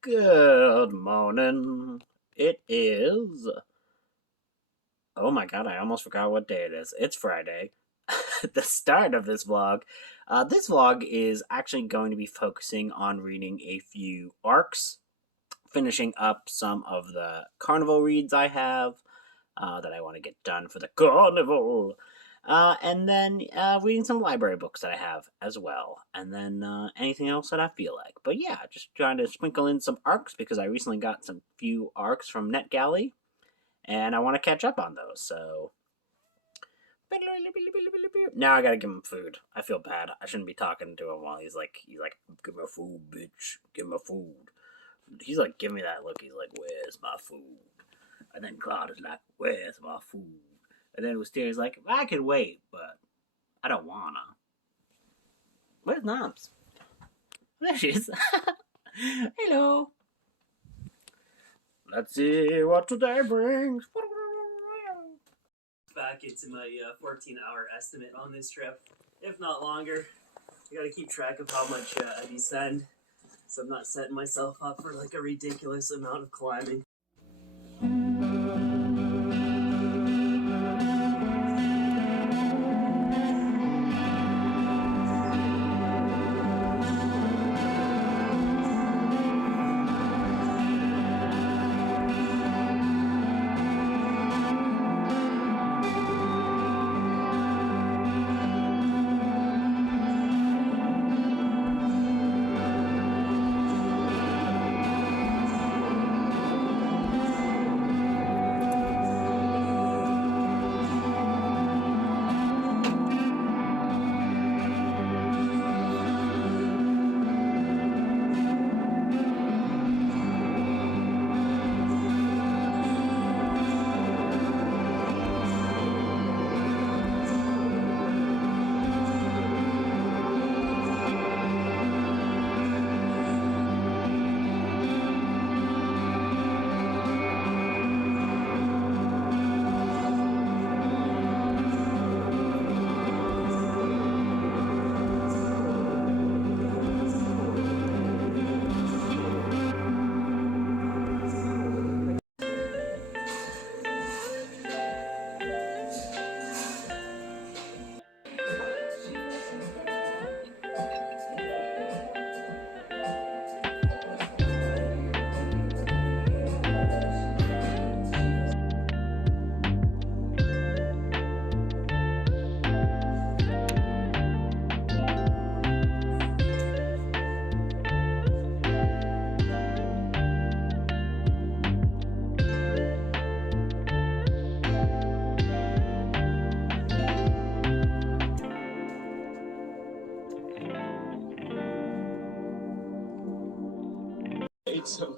Good morning. It is. Oh my god, I almost forgot what day it is. It's Friday. The start of this vlog. This vlog is actually going to be focusing on reading a few arcs, finishing up some of the carnival reads I have that I want to get done for the carnival. And then reading some library books that I have as well. And then anything else that I feel like. But yeah, just trying to sprinkle in some arcs because I recently got some few arcs from NetGalley. And I want to catch up on those. So now I gotta give him food. I feel bad. I shouldn't be talking to him while he's like, give me food, bitch. Give me food. He's like, give me that look. He's like, where's my food? And then Cloud is like, where's my food? And then Wisteria's like, I could wait, but I don't wanna. Where's Knobs? There she is. Hello. Let's see what today brings. Back into my 14-hour estimate on this trip, if not longer. I gotta keep track of how much I descend, so I'm not setting myself up for like a ridiculous amount of climbing.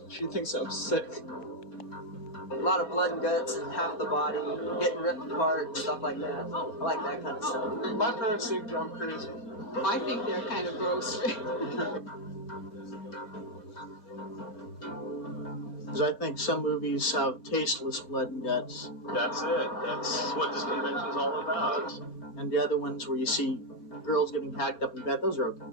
She thinks I'm sick. A lot of blood and guts and half the body getting ripped apart and stuff like that. I like that kind of stuff. My parents think I'm crazy. I think they're kind of gross. I think some movies have tasteless blood and guts. That's it. That's what this convention's all about. And the other ones where you see girls getting hacked up in bed, those are okay.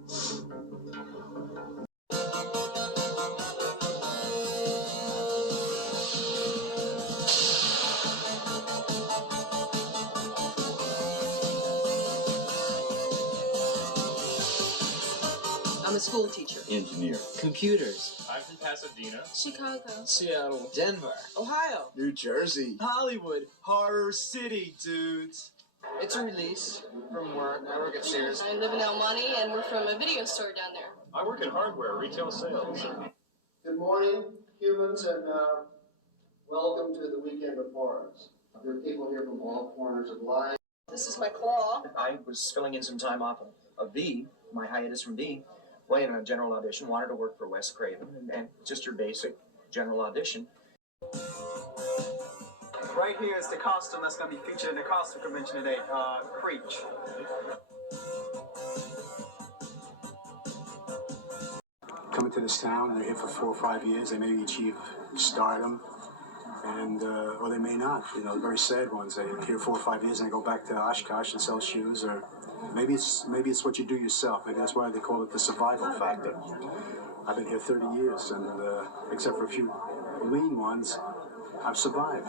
I'm a school teacher. Engineer. Computers. I'm from Pasadena. Chicago. Seattle. Denver. Ohio. New Jersey. Hollywood. Horror City, dudes. It's a release from work. I work at Sears. I live in El Monte, and we're from a video store down there. I work in hardware, retail sales. Good morning, humans, and welcome to the Weekend of Horrors. There are people here from all corners of life. This is my claw. I was filling in some time off of V, my hiatus from V, playing a general audition, wanted to work for Wes Craven, and just your basic general audition. Right here is the costume that's going to be featured in the costume convention today, Preach. Coming to this town, they're here for 4 or 5 years, they may achieve stardom, and or they may not. You know, very sad ones. They're here 4 or 5 years and they go back to Oshkosh and sell shoes, or maybe it's what you do yourself. Maybe that's why they call it the survival factor. I've been here 30 years, and except for a few lean ones, I've survived.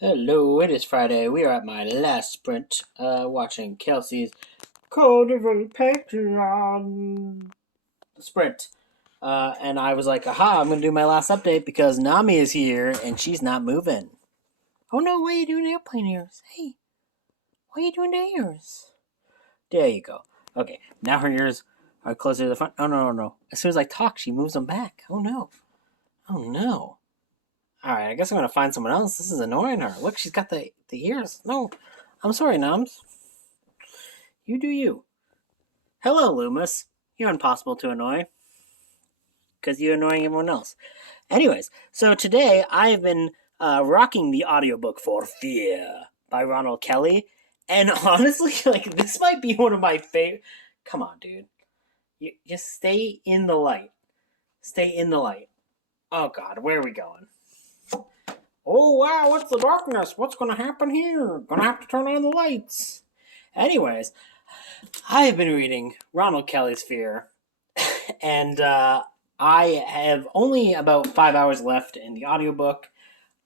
Hello, it is Friday. We are at my last sprint, watching Kelsey's Cultivate Patreon sprint. And I was like, aha, I'm going to do my last update because Nami is here and she's not moving. Oh no, why are you doing airplane ears? Hey, why are you doing the ears? There you go. Okay, now her ears are closer to the front. Oh, no. As soon as I talk, she moves them back. Oh no. Alright, I guess I'm going to find someone else. This is annoying her. Look, she's got the ears. No, I'm sorry, Noms. You do you. Hello, Loomis. You're impossible to annoy. Because you're annoying everyone else. Anyways, so today I've been rocking the audiobook for Fear by Ronald Kelly. And honestly, like, this might be one of my favorite... Come on, dude. You just stay in the light. Stay in the light. Oh, God, where are we going? Oh, wow, what's the darkness? What's going to happen here? Gonna have to turn on the lights. Anyways, I have been reading Ronald Kelly's Fear, and I have only about 5 hours left in the audiobook.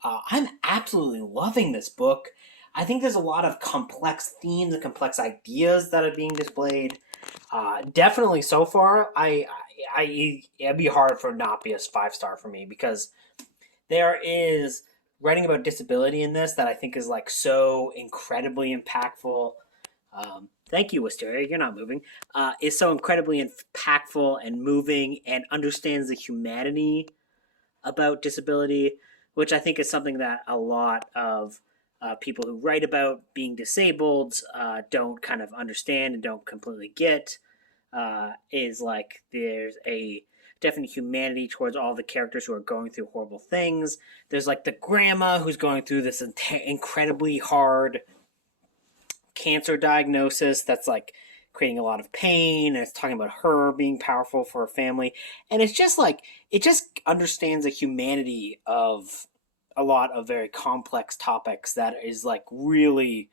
I'm absolutely loving this book. I think there's a lot of complex themes and complex ideas that are being displayed. Definitely so far, it'd be hard for it not be a 5-star for me because there is writing about disability in this that I think is like so incredibly impactful. Thank you, Wisteria. You're not moving. Is so incredibly impactful and moving and understands the humanity about disability, which I think is something that a lot of people who write about being disabled don't kind of understand and don't completely get. Is like there's a definite humanity towards all the characters who are going through horrible things. There's like the grandma who's going through this incredibly hard cancer diagnosis that's like creating a lot of pain, and it's talking about her being powerful for her family, and it's just like it just understands the humanity of a lot of very complex topics that is like really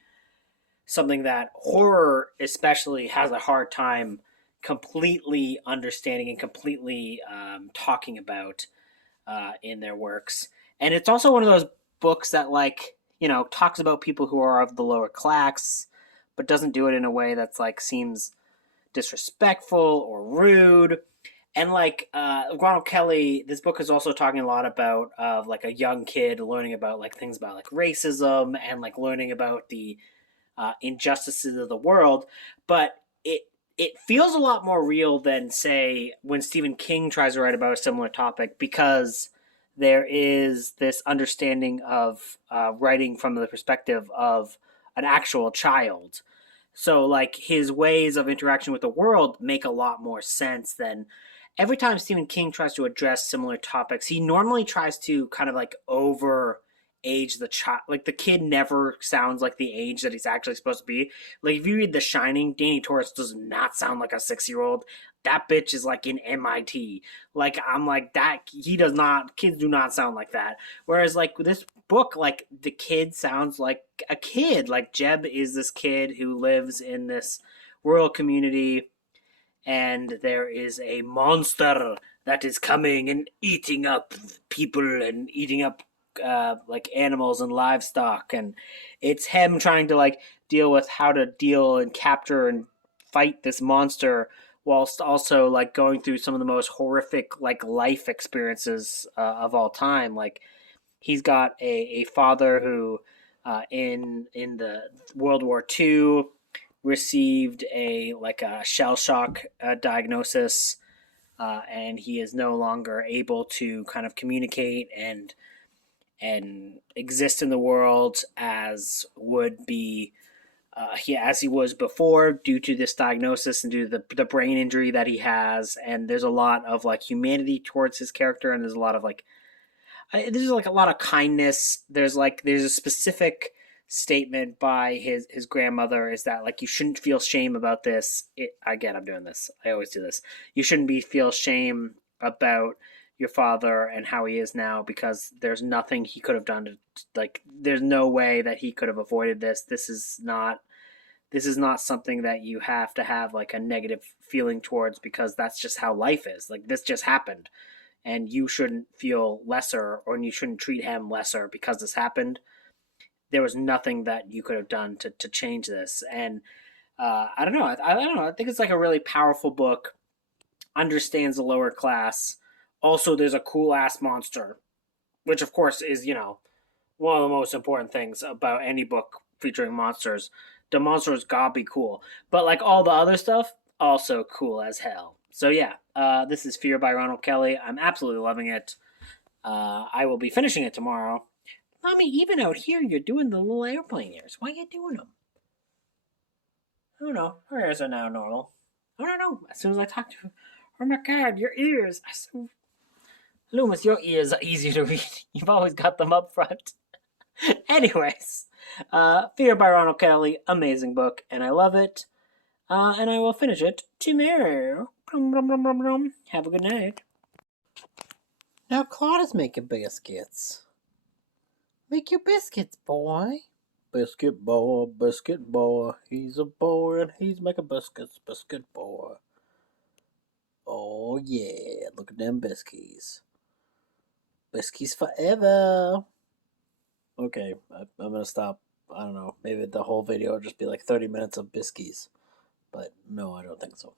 something that horror especially has a hard time completely understanding and completely talking about in their works. And it's also one of those books that, like, you know, talks about people who are of the lower class, but doesn't do it in a way that's like seems disrespectful or rude. And like Ronald Kelly, this book is also talking a lot about like a young kid learning about like things about like racism and like learning about the injustices of the world, but it feels a lot more real than, say, when Stephen King tries to write about a similar topic, because there is this understanding of writing from the perspective of an actual child. So, like, his ways of interaction with the world make a lot more sense than every time Stephen King tries to address similar topics. He normally tries to kind of like over age the child. Like, the kid never sounds like the age that he's actually supposed to be. Like, if you read The Shining, Danny Torrance does not sound like a 6-year-old. That bitch is like in MIT. Like, I'm like, that he does not, kids do not sound like that. Whereas like this book, like, the kid sounds like a kid. Like, Jeb is this kid who lives in this rural community, and there is a monster that is coming and eating up people and eating up like animals and livestock, and it's him trying to like deal with how to deal and capture and fight this monster whilst also like going through some of the most horrific like life experiences of all time. Like, he's got a father who in the World War II received a like a shell shock diagnosis, and he is no longer able to kind of communicate and exist in the world as would be as he was before, due to this diagnosis and due to the brain injury that he has. And there's a lot of like humanity towards his character, and there's a lot of like there's like a lot of kindness. There's a specific statement by his grandmother is that like you shouldn't feel shame about this. Again, I'm doing this. I always do this. You shouldn't feel shame about your father and how he is now because there's nothing he could have done to like. There's no way that he could have avoided this. This is not something that you have to have like a negative feeling towards because that's just how life is. Like this just happened and you shouldn't feel lesser or you shouldn't treat him lesser because this happened. There was nothing that you could have done to change this. And I don't know. I don't know. I think it's like a really powerful book. Understands the lower class. Also, there's a cool ass monster, which of course is one of the most important things about any book featuring monsters. The monsters gotta be cool, but like all the other stuff, also cool as hell. So yeah, this is Fear by Ronald Kelly. I'm absolutely loving it. I will be finishing it tomorrow. Mommy, even out here, you're doing the little airplane ears. Why are you doing them? I don't know. Her ears are now normal. I don't know. As soon as I talk to her, oh my god, your ears are so. Loomis, your ears are easy to read. You've always got them up front. Anyways, Fear by Ronald Kelly, amazing book, and I love it. And I will finish it tomorrow. Have a good night. Now Claude is making biscuits. Make your biscuits, boy. Biscuit boy, he's a boy and he's making biscuits, biscuit boy. Oh yeah, look at them biscuits. Biscuits forever. Okay, I'm gonna stop. I don't know, maybe the whole video will just be like 30 minutes of biscuits. But no, I don't think so.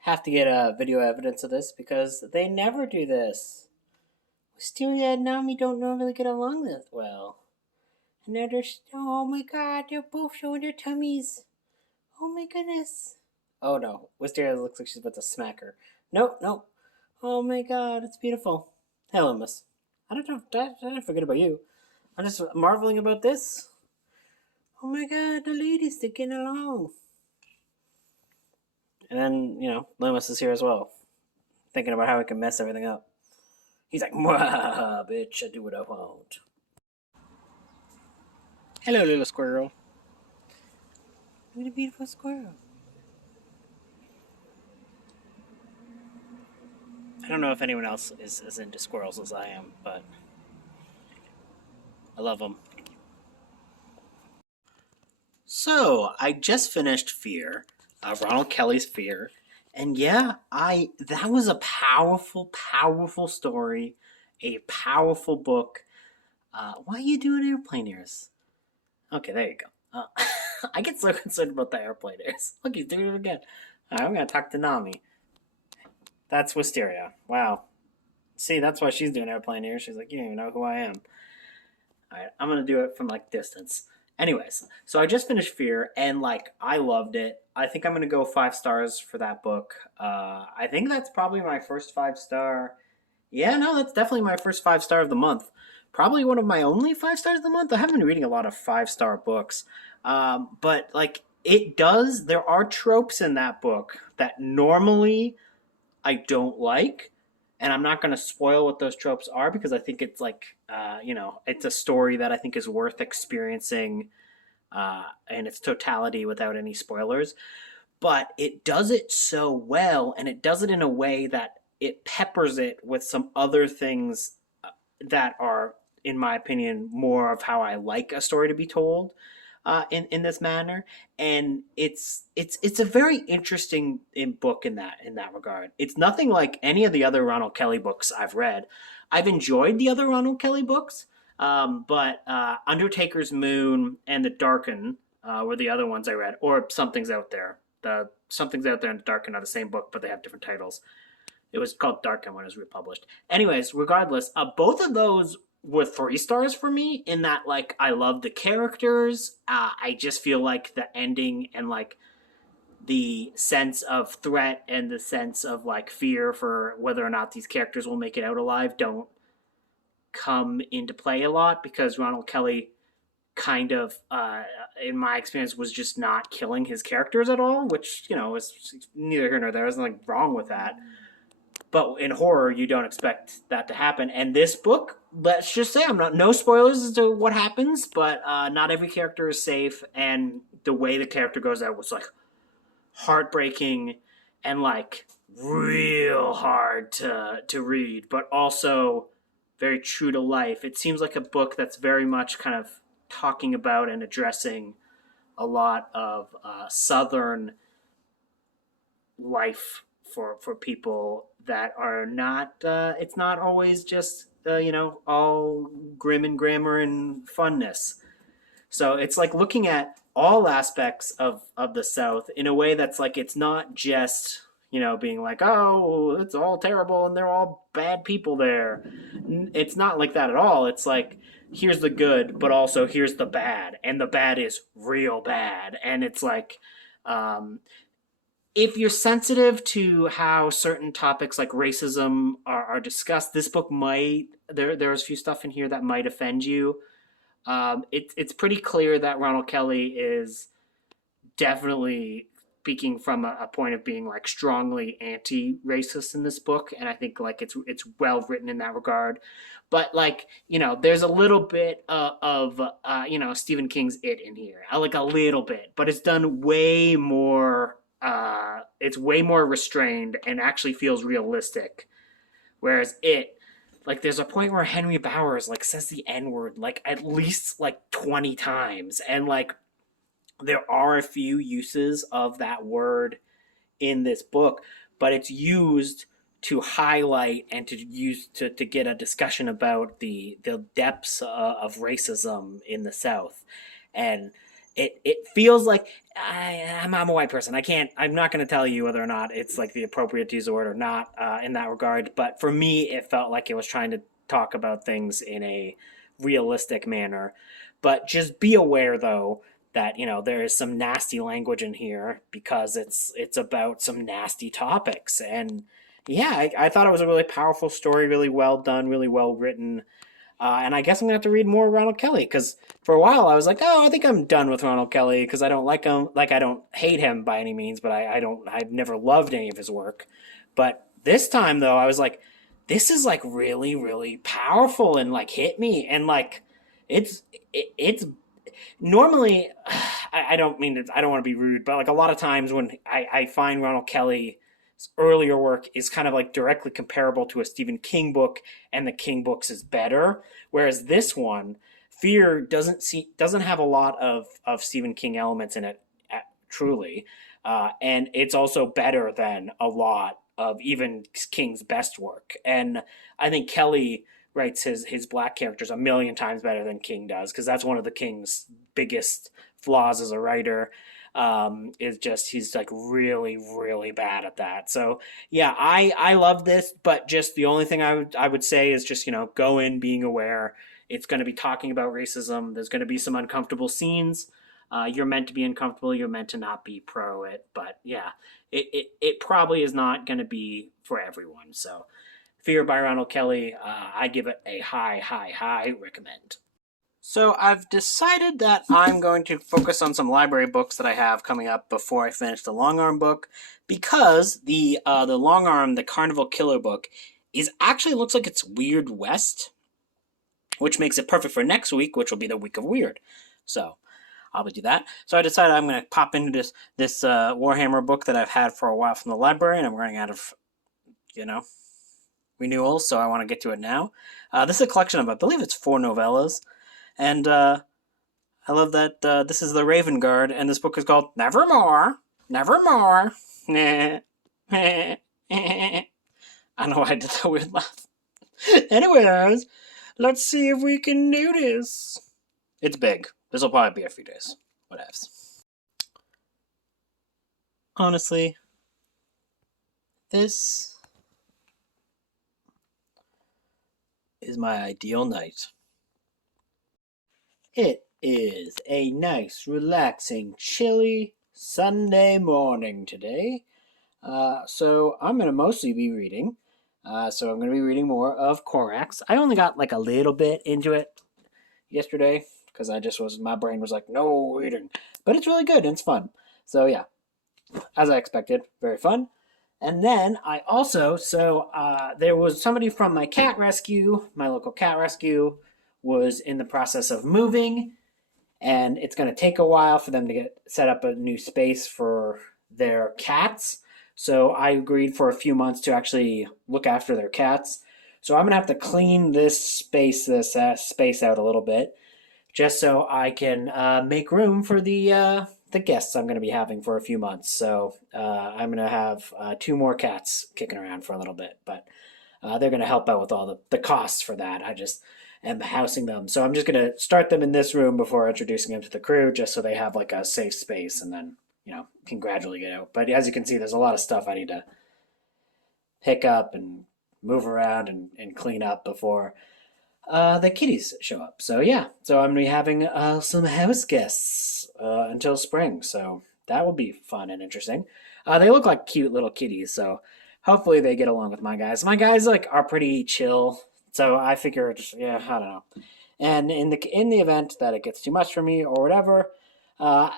Have to get video evidence of this because they never do this. Wisteria and Nami don't normally get along that well. And now they're, oh my god, they're both showing their tummies. Oh my goodness. Oh no, Wisteria looks like she's about to smack her. No, no. Oh my god, it's beautiful. Hello, miss. I don't know, I didn't forget about you. I'm just marveling about this. Oh my god, the ladies, they're getting along. And then, Loomis is here as well, thinking about how he can mess everything up. He's like, mwah, bitch, I do what I want. Hello, little squirrel. Look at a beautiful squirrel. I don't know if anyone else is as into squirrels as I am, but I love them. So, I just finished Fear, Ronald Kelly's Fear, and yeah, that was a powerful, powerful story, a powerful book. Why are you doing airplane ears? Okay, there you go. I get so concerned about the airplane ears. Look, he's doing it again. All right, I'm gonna talk to Nami. That's Wisteria. Wow. See, that's why she's doing airplane ears. She's like, you don't even know who I am. All right, I'm gonna do it from like distance. Anyways, so I just finished Fear, and like I loved it. I think I'm gonna go 5 stars for that book. I think that's probably my first 5-star. Yeah, no, that's definitely my first 5-star of the month. Probably one of my only 5 stars of the month. I haven't been reading a lot of 5-star books, but like it does. There are tropes in that book that normally I don't like, and I'm not going to spoil what those tropes are because I think it's like, it's a story that I think is worth experiencing in its totality without any spoilers. But it does it so well, and it does it in a way that it peppers it with some other things that are, in my opinion, more of how I like a story to be told. In this manner, and it's a very interesting book in that regard. It's nothing like any of the other Ronald Kelly books I've read. I've enjoyed the other Ronald Kelly books, but Undertaker's Moon and The Darken were the other ones I read, or Something's Out There. The Something's Out There and The Darken are the same book, but they have different titles. It was called Darken when it was republished. Anyways, regardless, both of those were 3 stars for me in that, like, I love the characters. I just feel like the ending and, like, the sense of threat and the sense of like fear for whether or not these characters will make it out alive don't come into play a lot, because Ronald Kelly kind of, in my experience, was just not killing his characters at all, which, you know, is neither here nor there. There's nothing wrong with that. But in horror, you don't expect that to happen. And this book, let's just say, no spoilers as to what happens, but not every character is safe, and the way the character goes out was like heartbreaking and like real hard to read, but also very true to life. It seems like a book that's very much kind of talking about and addressing a lot of Southern life for people that are not. It's not always just all grim and grammar and funness. So it's like looking at all aspects of the South in a way that's like, it's not just, being like, oh, it's all terrible and they're all bad people there. It's not like that at all. It's like, here's the good, but also here's the bad. And the bad is real bad. And it's like, if you're sensitive to how certain topics like racism are discussed, this book might, there's a few stuff in here that might offend you. It's pretty clear that Ronald Kelly is definitely speaking from a point of being like strongly anti-racist in this book, and I think like it's well written in that regard. But like, there's a little bit of Stephen King's It in here, like a little bit, but it's done way more. It's way more restrained and actually feels realistic, whereas It, like, there's a point where Henry Bowers like says the N-word like at least like 20 times, and like there are a few uses of that word in this book, but it's used to highlight and to use to get a discussion about the depths of racism in the South. And it feels like I'm a white person. I'm not going to tell you whether or not it's like the appropriate to use the word or not in that regard. But for me, it felt like it was trying to talk about things in a realistic manner. But just be aware, though, that there is some nasty language in here, because it's about some nasty topics. And yeah, I thought it was a really powerful story, really well done, really well written. And I guess I'm gonna have to read more Ronald Kelly, because for a while I was like, oh, I think I'm done with Ronald Kelly, because I don't like him. Like, I don't hate him by any means, but I've never loved any of his work. But this time though, I was like, this is like really, really powerful and like hit me, and like it's normally, I don't mean to, I don't want to be rude, but like a lot of times when I find Ronald Kelly's earlier work is kind of like directly comparable to a Stephen King book, and the King books is better. Whereas this one, Fear, doesn't have a lot of Stephen King elements in it, truly, and it's also better than a lot of even King's best work. And I think Kelly writes his black characters a million times better than King does, because that's one of the King's biggest flaws as a writer, is just he's like really, really bad at that. So yeah, I love this, but just the only thing I would say is just, go in being aware. It's going to be talking about racism. There's going to be some uncomfortable scenes. You're meant to be uncomfortable. You're meant to not be pro it. But yeah, it probably is not going to be for everyone. So Fear by Ronald Kelly, I give it a high recommend. So I've decided that I'm going to focus on some library books that I have coming up before I finish the Long Arm book, because the Long Arm, the Carnival Killer book, actually looks like it's Weird West, which makes it perfect for next week, which will be the week of Weird. So I'll do that. So I decided I'm going to pop into this Warhammer book that I've had for a while from the library, and I'm running out of, renewals, so I want to get to it now. This is a collection of, I believe it's 4 novellas, and I love that this is the Raven Guard, and this book is called Nevermore. Nevermore. I don't know why I did that weird laugh. Anyways, let's see if we can do this. It's big. This will probably be a few days. Whatevs. Honestly, this is my ideal night. It is a nice, relaxing, chilly Sunday morning today. So I'm going to mostly be reading. So I'm going to be reading more of Corax. I only got like a little bit into it yesterday because my brain was like, no reading. But it's really good and it's fun. So yeah, as I expected, very fun. And then there was somebody from my cat rescue, my local cat rescue, was in the process of moving, and it's going to take a while for them to get set up a new space for their cats. So I agreed for a few months to actually look after their cats. So I'm going to have to clean this space out a little bit, just so I can make room for the guests I'm going to be having for a few months. So I'm going to have 2 more cats kicking around for a little bit, but they're going to help out with all the costs for that. I just am housing them. So I'm just going to start them in this room before introducing them to the crew, just so they have like a safe space, and then, can gradually get out. But as you can see, there's a lot of stuff I need to pick up and move around and clean up before the kitties show up. So yeah, so I'm gonna be having some house guests until spring. So that will be fun and interesting. They look like cute little kitties, so hopefully they get along with my guys. My guys are pretty chill, so I figured, yeah, I don't know. And in the event that it gets too much for me or whatever, I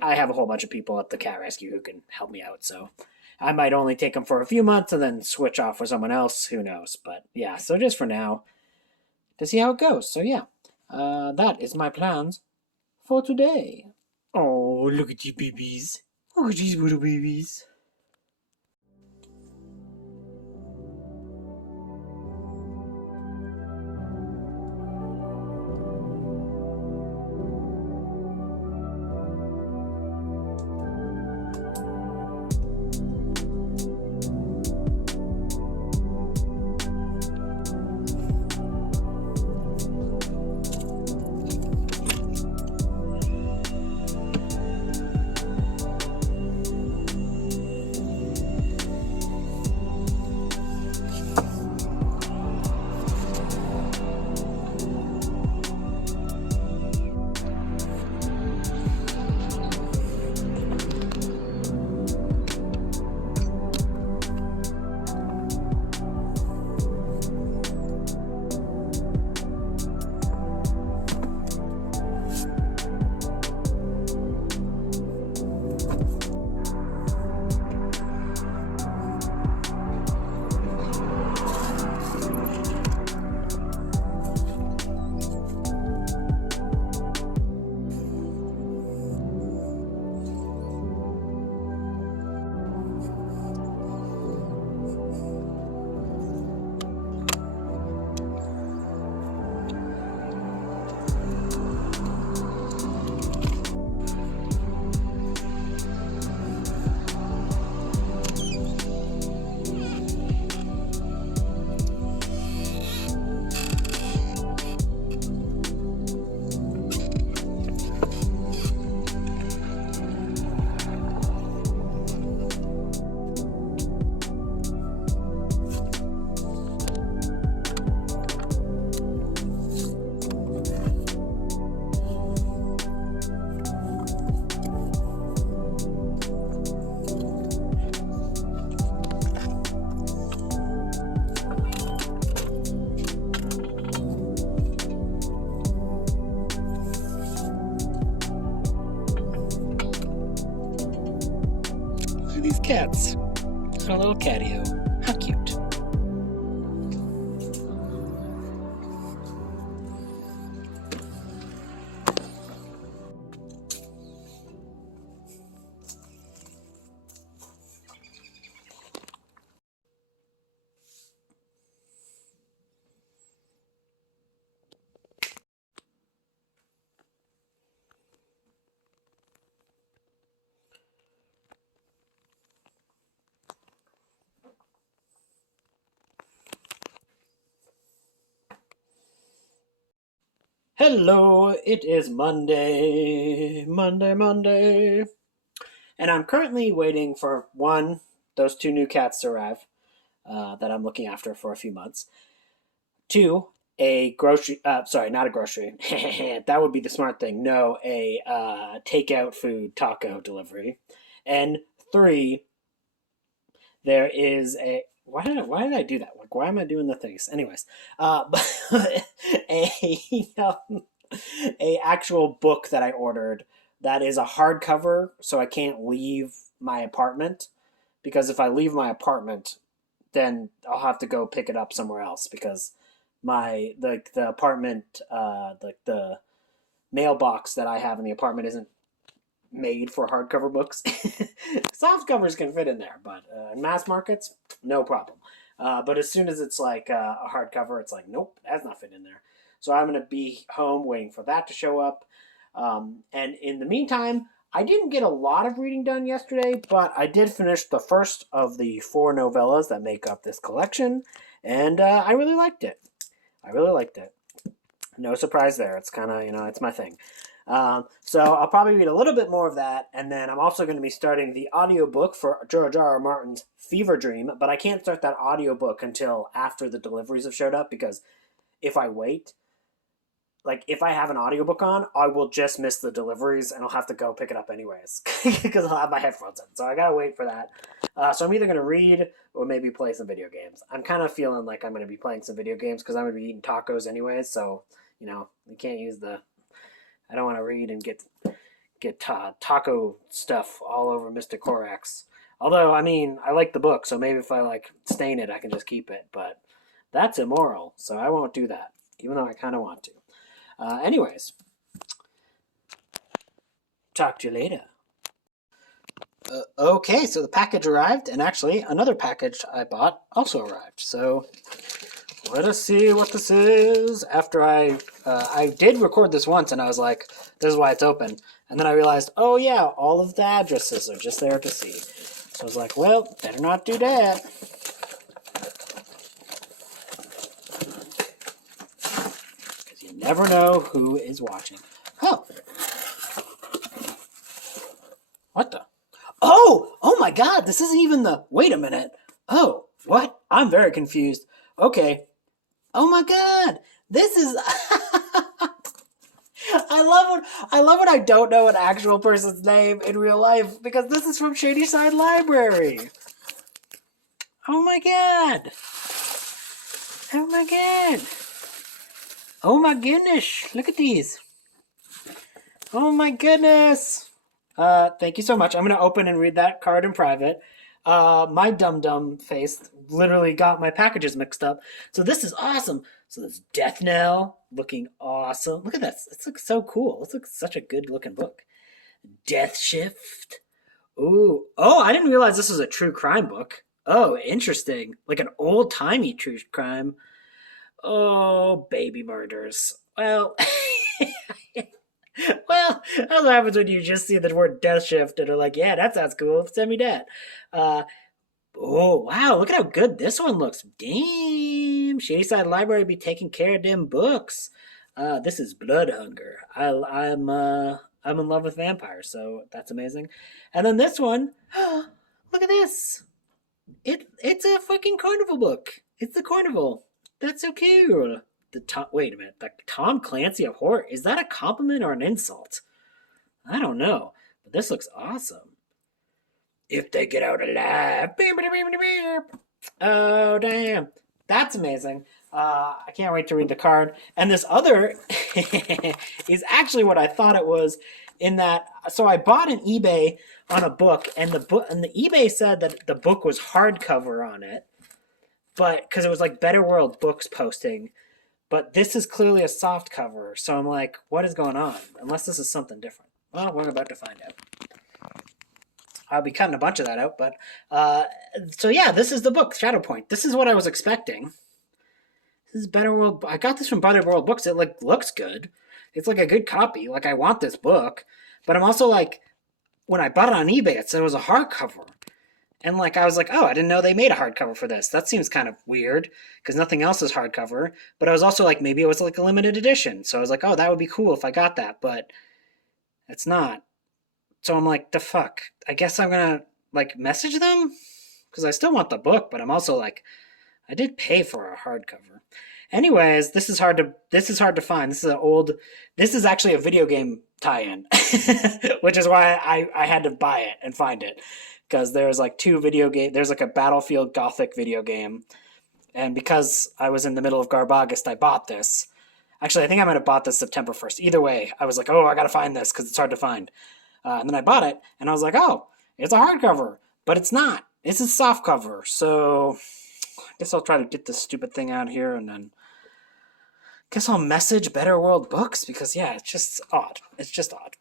have a whole bunch of people at the cat rescue who can help me out. So I might only take them for a few months and then switch off with someone else. Who knows? But yeah, so just for now, to see how it goes. So yeah, that is my plans for today. Oh, look at you babies. Look at these little babies. These cats. A little catio. How cute. Hello, it is Monday. Monday. And I'm currently waiting for those 2 new cats to arrive that I'm looking after for a few months. 2, a grocery, sorry, not a grocery. That would be the smart thing. No, a takeout food taco delivery. And 3, there is a, why did I do that? Like, why am I doing the things? Anyways, a a actual book that I ordered that is a hardcover, so I can't leave my apartment, because if I leave my apartment, then I'll have to go pick it up somewhere else, because the apartment, the mailbox that I have in the apartment isn't made for hardcover books. Soft covers can fit in there, but mass markets, no problem. But as soon as it's like a hardcover, it's like, nope, that's not fitting in there. So I'm going to be home waiting for that to show up. And in the meantime, I didn't get a lot of reading done yesterday, but I did finish the first of the 4 novellas that make up this collection, and I really liked it. No surprise there. It's kind of, it's my thing. So I'll probably read a little bit more of that, and then I'm also going to be starting the audiobook for George R. R. Martin's Fever Dream, but I can't start that audiobook until after the deliveries have showed up, because if I wait, like, if I have an audiobook on, I will just miss the deliveries, and I'll have to go pick it up anyways, because I'll have my headphones in, so I gotta wait for that. So I'm either going to read or maybe play some video games. I'm kind of feeling like I'm going to be playing some video games, because I'm going to be eating tacos anyways, so, we can't use I don't want to read and get taco stuff all over Mr. Korax. Although, I mean, I like the book, so maybe if I, stain it, I can just keep it, but that's immoral, so I won't do that, even though I kind of want to. Anyways, talk to you later. Okay, so the package arrived, and actually another package I bought also arrived. So let us see what this is. After I did record this once, and I was like, this is why it's open. And then I realized, oh yeah, all of the addresses are just there to see. So I was like, well, better not do that. Never know who is watching. Oh. What the? Oh my God, this isn't even the, wait a minute. Oh, what? I'm very confused. Okay. Oh my God, this is, I love when I don't know an actual person's name in real life, because this is from Shady Side Library. Oh my God. Oh my God. Oh my goodness, look at these. Oh my goodness. Thank you so much. I'm going to open and read that card in private. My dum-dum face literally got my packages mixed up. So this is awesome. So this Death Knell, looking awesome. Look at this. This looks so cool. This looks such a good looking book. Death Shift. Ooh. Oh, I didn't realize this was a true crime book. Oh, interesting. Like an old-timey true crime. Oh, baby murders. Well, well, that's what happens when you just see the word Death Shift and are like, yeah, that sounds cool. Send me that. Oh, wow. Look at how good this one looks. Damn. Shady Side Library be taking care of them books. This is Blood Hunger. I'm in love with vampires, so that's amazing. And then this one, look at this. It's a fucking carnival book. It's the carnival. That's so cool. Wait a minute. The Tom Clancy of horror. Is that a compliment or an insult? I don't know. But this looks awesome. If they get out alive. Oh, damn. That's amazing. I can't wait to read the card. And this other is actually what I thought it was, in that, so I bought an eBay on a book, and the eBay said that the book was hardcover on it, but because it was like Better World Books posting, but this is clearly a soft cover, so I'm like, what is going on? Unless this is something different. Well, we're about to find out. I'll be cutting a bunch of that out, but so yeah, this is the book, Shadowpoint. This is what I was expecting. This is Better World. I got this from Better World Books. It looks good. It's like a good copy. Like, I want this book, but I'm also like, when I bought it on eBay, it said it was a hardcover. And like, I was like, oh, I didn't know they made a hardcover for this. That seems kind of weird, because nothing else is hardcover. But I was also like, maybe it was like a limited edition. So I was like, oh, that would be cool if I got that, but it's not. So I'm like, the fuck? I guess I'm gonna like message them, because I still want the book, but I'm also like, I did pay for a hardcover. Anyways, this is hard to find. This is actually a video game tie-in, which is why I had to buy it and find it, because there's like there's like a Battlefield Gothic video game, and because I was in the middle of Garbagast, I bought this. Actually, I think I might have bought this September 1st. Either way, I was like, oh, I gotta find this because it's hard to find. And then I bought it, and I was like, oh, it's a hardcover, but it's not. It's a soft cover, so I guess I'll try to get this stupid thing out here, and then guess I'll message Better World Books, because yeah, it's just odd. It's just odd.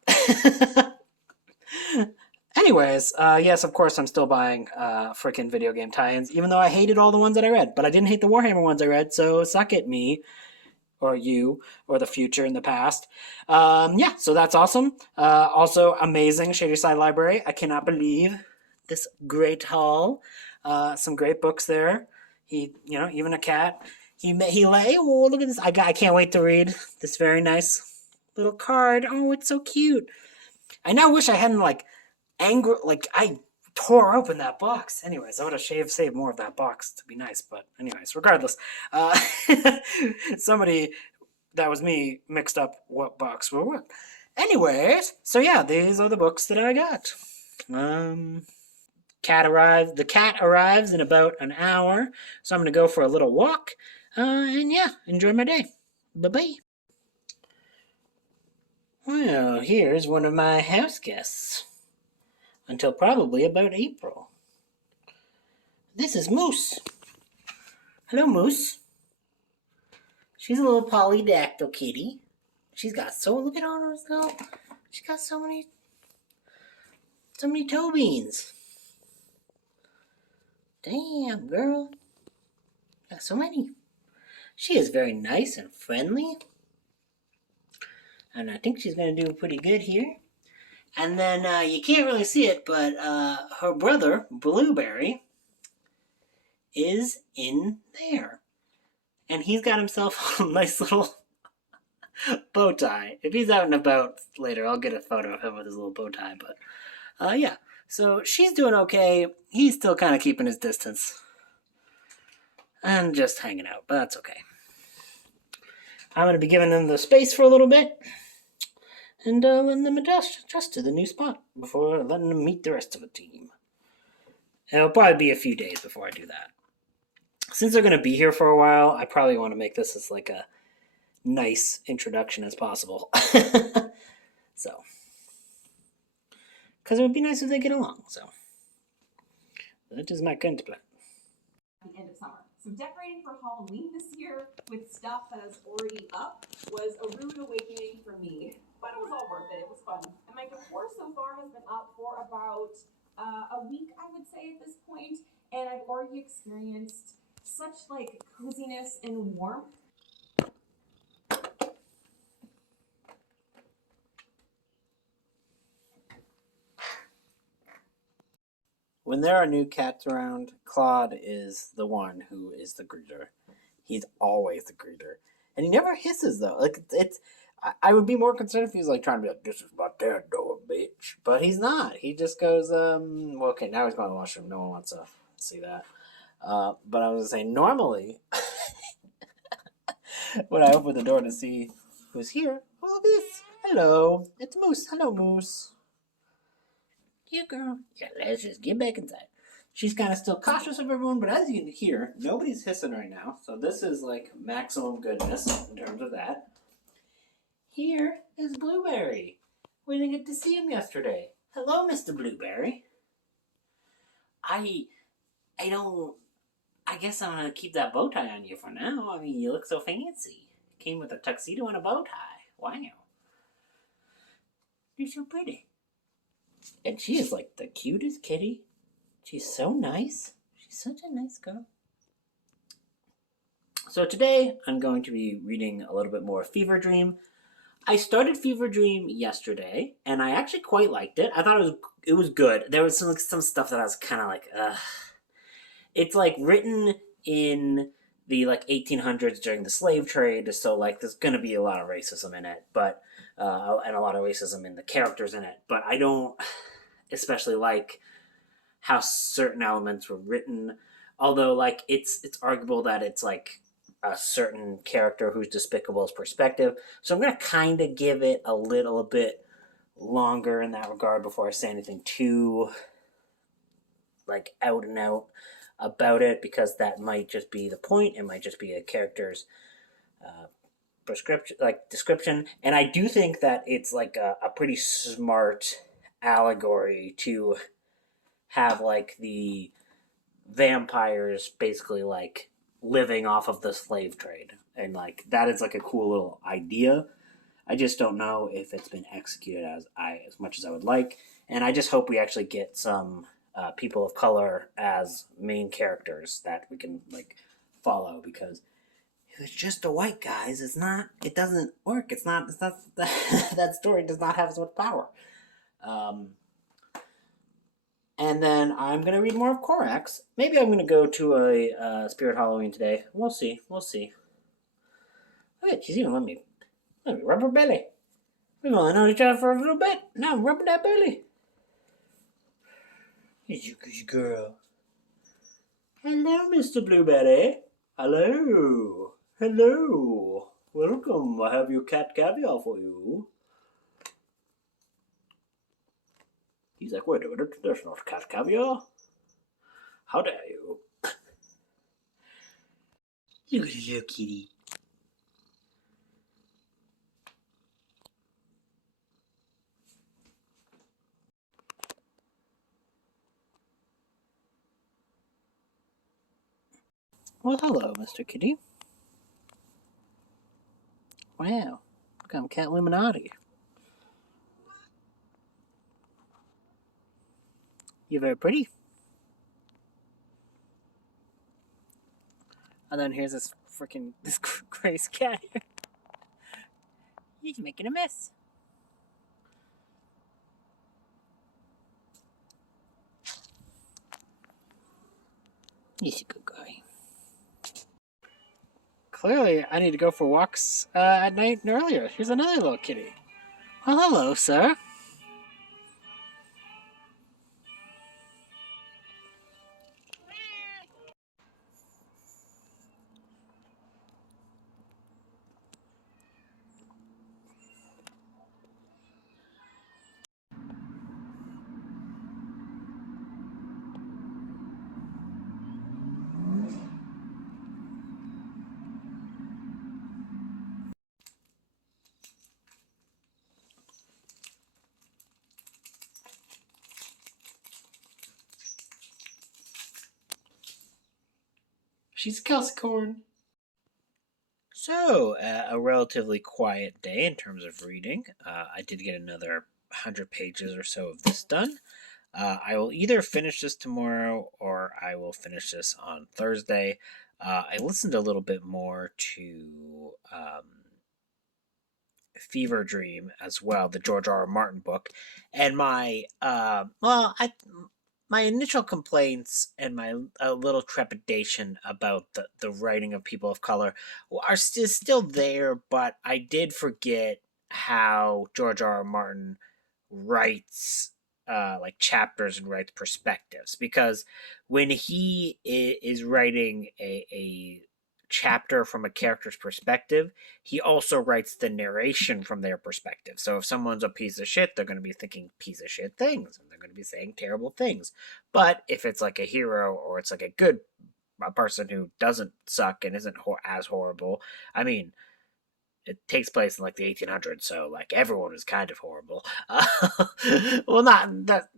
Anyways, yes, of course I'm still buying freaking video game tie-ins, even though I hated all the ones that I read. But I didn't hate the Warhammer ones I read, so suck it, me. Or you, or the future and the past. Yeah, so that's awesome. Also, amazing Shady Side Library. I cannot believe this great haul. Some great books there. Even a cat. Oh, look at this. I can't wait to read this very nice little card. Oh, it's so cute. I now wish I hadn't I tore open that box. Anyways, I would have saved more of that box to be nice. But anyways, regardless, somebody that was me mixed up what box were what. Anyways, so yeah, these are the books that I got. The cat arrives in about an hour, so I'm gonna go for a little walk. And yeah, enjoy my day. Bye-bye. Well, here's one of my house guests. Until probably about April. This is Moose. Hello, Moose. She's a little polydactyl kitty. She's got look at all those little, she's got so many toe beans. Damn, girl. Got so many. She is very nice and friendly. And I think she's going to do pretty good here. And then you can't really see it, but her brother, Blueberry, is in there. And he's got himself a nice little bow tie. If he's out and about later, I'll get a photo of him with his little bow tie. But yeah, so she's doing okay. He's still kind of keeping his distance. And just hanging out, but that's okay. I'm going to be giving them the space for a little bit. And letting them adjust to the new spot before letting them meet the rest of the team. It'll probably be a few days before I do that. Since they're going to be here for a while, I probably want to make this as like a nice introduction as possible. So, because it would be nice if they get along. So, that is my current plan. At the end of summer. So decorating for Halloween this year with stuff that is already up was a rude awakening for me. But it was all worth it. It was fun. And my decor so far has been up for about a week, I would say, at this point. And I've already experienced such like coziness and warmth. When there are new cats around, Claude is the one who is the greeter. He's always the greeter. And he never hisses, though. Like, I would be more concerned if he was like trying to be like, this is my dad door, bitch. But he's not. He just goes, well, okay, now he's going to the washroom. No one wants to see that. But I was saying, normally, when I open the door to see who's here, oh, look at this. Hello. It's Moose. Hello, Moose. Yeah, girl. Yeah, let's just get back inside. She's kind of still cautious of everyone, but as you can hear, nobody's hissing right now. So this is like maximum goodness in terms of that. Here is Blueberry. We didn't get to see him yesterday. Hello, Mr. Blueberry. I guess I'm gonna keep that bow tie on you for now. I mean, you look so fancy. Came with a tuxedo and a bow tie. Wow. You're so pretty. And she is like the cutest kitty. She's so nice. She's such a nice girl. So today, I'm going to be reading a little bit more Fever Dream. I started Fever Dream yesterday, and I actually quite liked it. I thought it was good. There was some stuff that I was kind of like, ugh. It's like written in the like 1800s during the slave trade, so like there's going to be a lot of racism in it, but and a lot of racism in the characters in it. But I don't especially like how certain elements were written. Although, like, it's arguable that it's like a certain character who's despicable's perspective. So I'm gonna kind of give it a little bit longer in that regard before I say anything too like out and out about it, because that might just be the point. It might just be a character's prescription, like description. And I do think that it's like a pretty smart allegory to have like the vampires basically like living off of the slave trade, and like that is like a cool little idea. I just don't know if it's been executed as much as I would like, and I just hope we actually get some people of color as main characters that we can like follow, because if it's just the white guys, it doesn't work. It's not that story does not have as much power. And then I'm gonna read more of Korax. Maybe I'm gonna go to a Spirit Halloween today. We'll see. We'll see. Look, she's even let me rub her belly. We've only known each other for a little bit. Now I'm rubbing that belly. Here's you girl. Hello, Mr. Blueberry. Hello. Hello. Welcome. I have your cat caviar for you. He's like, wait a minute, there's not cat caviar. How dare you? Look at the little kitty. Well, hello, Mr. Kitty. Wow, look, I'm Cat Illuminati. You're very pretty. And then here's this Grace cat here. He's making a mess. He's a good guy. Clearly, I need to go for walks at night and earlier. Here's another little kitty. Well, hello, sir. She's a Calcicorn. So, a relatively quiet day in terms of reading. I did get another 100 pages or so of this done. I will either finish this tomorrow or I will finish this on Thursday. I listened a little bit more to Fever Dream as well, the George R. R. Martin book, and my initial complaints and my little trepidation about the writing of people of color are still there, but I did forget how George R. R. Martin writes like chapters and writes perspectives, because when he is writing a chapter from a character's perspective, he also writes the narration from their perspective. So if someone's a piece of shit, they're going to be thinking piece of shit things, and they're going to be saying terrible things. But if it's like a hero, or it's like a person who doesn't suck and isn't as horrible, I mean, it takes place in like the 1800s, so like everyone is kind of horrible. Well, not that.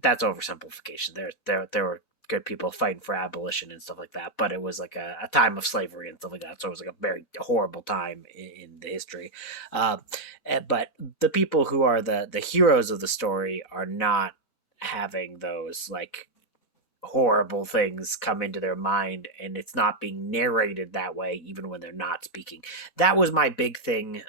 That's oversimplification. There were good people fighting for abolition and stuff like that, but it was like a time of slavery and stuff like that, so it was like a very horrible time in the history. But the people who are the heroes of the story are not having those like horrible things come into their mind, and it's not being narrated that way even when they're not speaking. That was my big thing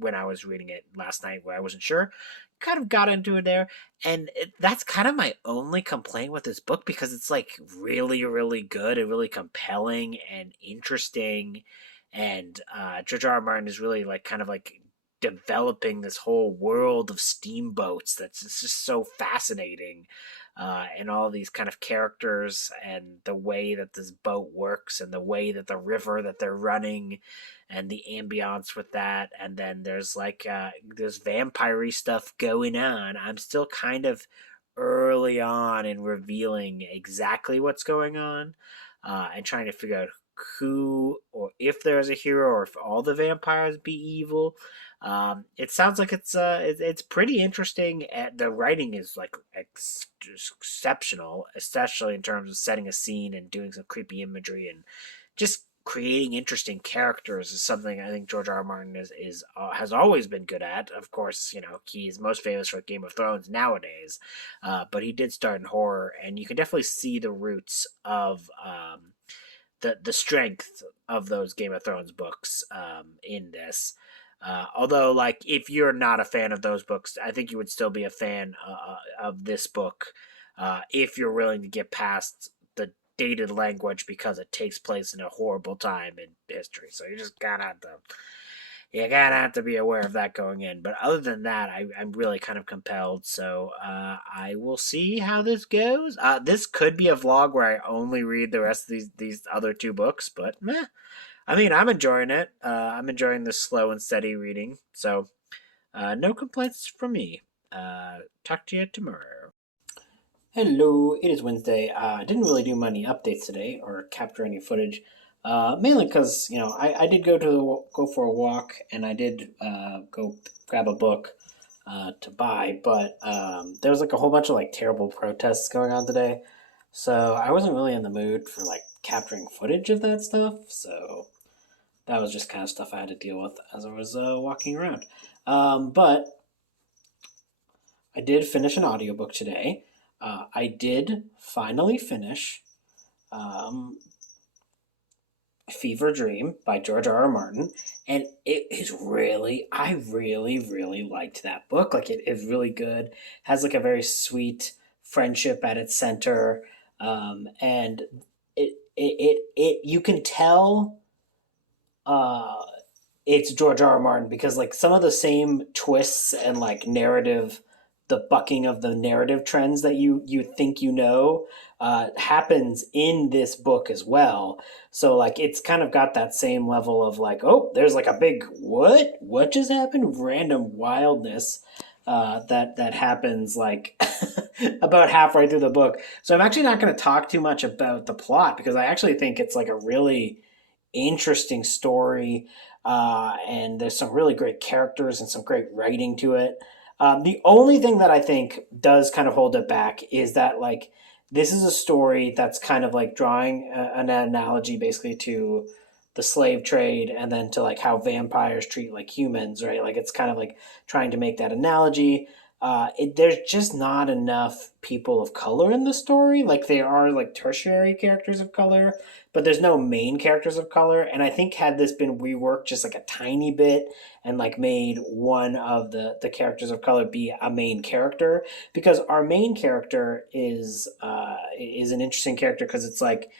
when I was reading it last night, where I wasn't sure. Kind of got into it there, and that's kind of my only complaint with this book, because it's like really, really good and really compelling and interesting, and George R. R. Martin is really like kind of like developing this whole world of steamboats that's just so fascinating. And all these kind of characters and the way that this boat works and the way that the river that they're running and the ambiance with that. And then there's like there's vampire stuff going on. I'm still kind of early on in revealing exactly what's going on, and trying to figure out who or if there's a hero or if all the vampires be evil. It sounds like it's pretty interesting. The writing is like exceptional, especially in terms of setting a scene and doing some creepy imagery and just creating interesting characters is something I think George R. R. Martin is has always been good at. Of course, he's most famous for Game of Thrones nowadays, but he did start in horror, and you can definitely see the roots of the strength of those Game of Thrones books in this. Although, like, if you're not a fan of those books, I think you would still be a fan of this book if you're willing to get past the dated language because it takes place in a horrible time in history. So you just you gotta have to be aware of that going in. But other than that, I'm really kind of compelled. So I will see how this goes. This could be a vlog where I only read the rest of these other two books, but meh. I mean, I'm enjoying it. I'm enjoying the slow and steady reading. So no complaints from me. Talk to you tomorrow. Hello, it is Wednesday. I didn't really do many updates today or capture any footage, mainly because I did go for a walk and I did go grab a book to buy, but there was like a whole bunch of like terrible protests going on today, so I wasn't really in the mood for like capturing footage of that stuff. So that was just kind of stuff I had to deal with as I was walking around. But I did finish an audiobook today. I did finally finish Fever Dream by George R. R. Martin, and I really liked that book. Like, it is really good. Has like a very sweet friendship at its center, and it you can tell it's George R. R. Martin because like some of the same twists and like the bucking of the narrative trends that you think happens in this book as well. So like it's kind of got that same level of like, oh, there's like a big what just happened, random wildness that happens like about halfway through the book. So I'm actually not going to talk too much about the plot because I actually think it's like a really interesting story, and there's some really great characters and some great writing to it. The only thing that I think does kind of hold it back is that like this is a story that's kind of like drawing an analogy basically to the slave trade and then to like how vampires treat like humans, right? Like it's kind of like trying to make that analogy. There's just not enough people of color in the story. Like there are like tertiary characters of color, but there's no main characters of color. And I think had this been reworked just like a tiny bit and like made one of the characters of color be a main character, because our main character is an interesting character because it's like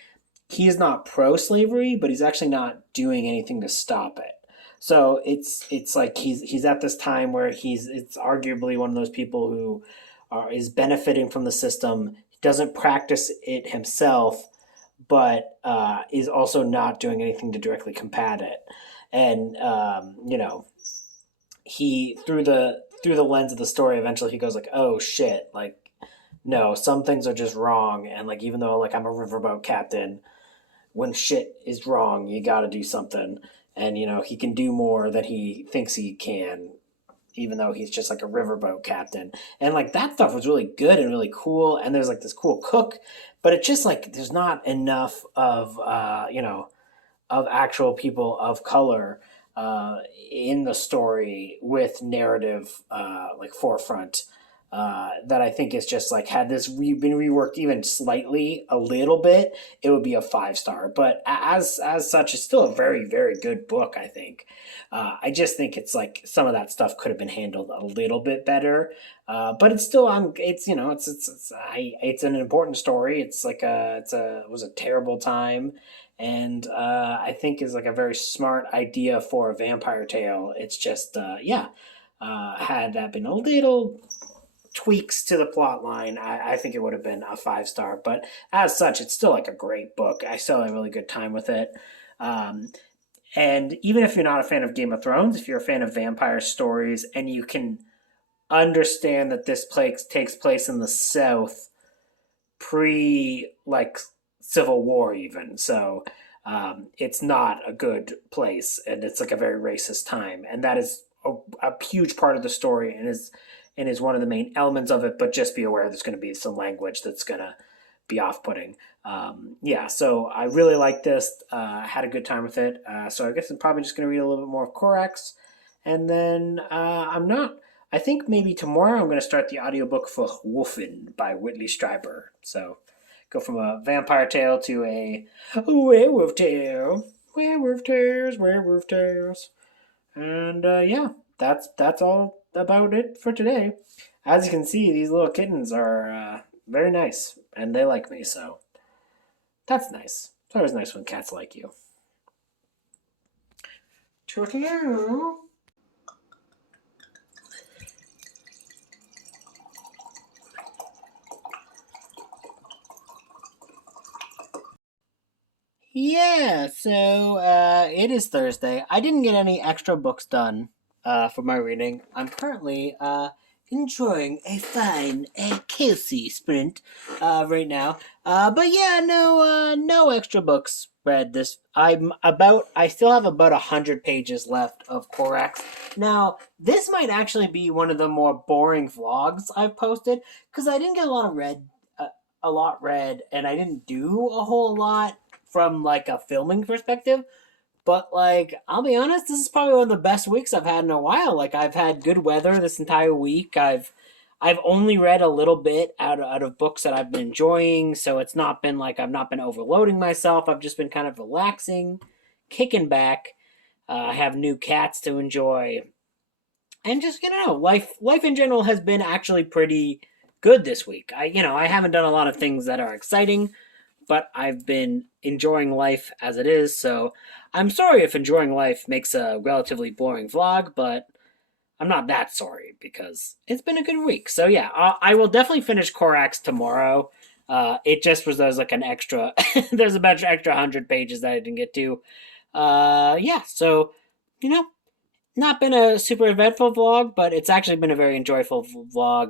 he is not pro-slavery, but he's actually not doing anything to stop it. So it's like he's at this time where it's arguably one of those people who is benefiting from the system. He doesn't practice it himself, but is also not doing anything to directly combat it. And he through the lens of the story, eventually he goes like, oh shit, like no, some things are just wrong, and like even though like I'm a riverboat captain, when shit is wrong, you got to do something. And he can do more than he thinks he can, even though he's just like a riverboat captain. And like that stuff was really good and really cool. And there's like this cool cook, but it's just like there's not enough of of actual people of color in the story with narrative like forefront. That I think is just like, had this been reworked even slightly a little bit, it would be a 5-star. But as such, it's still a very, very good book, I think. I just think it's like some of that stuff could have been handled a little bit better. But it's still it's an important story. It's like it was a terrible time, and I think is like a very smart idea for a vampire tale. It's just had that been a little tweaks to the plot line, I think it would have been a 5 star. But as such, it's still like a great book. I still had a really good time with it. Um, and even if you're not a fan of Game of Thrones, if you're a fan of vampire stories and you can understand that this place takes place in the South pre like Civil War, even so, it's not a good place, and it's like a very racist time, and that is a huge part of the story, and is one of the main elements of it. But just be aware there's going to be some language that's going to be off-putting. Yeah, so I really like this. Had a good time with it. So I guess I'm probably just going to read a little bit more of Korax, and then I'm not. I think maybe tomorrow I'm going to start the audiobook for Wolfen by Whitley Strieber. So go from a vampire tale to a werewolf tale. Werewolf tales, werewolf tales. And yeah, that's all about it for today. As you can see, these little kittens are very nice, and they like me, so that's nice. It's always nice when cats like you. Toodaloo. Yeah, so it is Thursday. I didn't get any extra books done for my reading. I'm currently enjoying a fine Kelsey sprint right now. But yeah, no extra books read this. I still have about 100 pages left of Korax. Now, this might actually be one of the more boring vlogs I've posted because I didn't get a lot read, and I didn't do a whole lot from like a filming perspective. But like, I'll be honest, this is probably one of the best weeks I've had in a while. Like, I've had good weather this entire week. I've only read a little bit out of books that I've been enjoying, so it's not been like I've not been overloading myself. I've just been kind of relaxing, kicking back. I have new cats to enjoy, and just life in general has been actually pretty good this week. I haven't done a lot of things that are exciting, but I've been enjoying life as it is. So I'm sorry if enjoying life makes a relatively boring vlog, but I'm not that sorry because it's been a good week. So yeah, I will definitely finish Korax tomorrow. It just was there's like an extra there's a bunch of extra 100 pages that I didn't get to. Yeah, so not been a super eventful vlog, but it's actually been a very enjoyable vlog.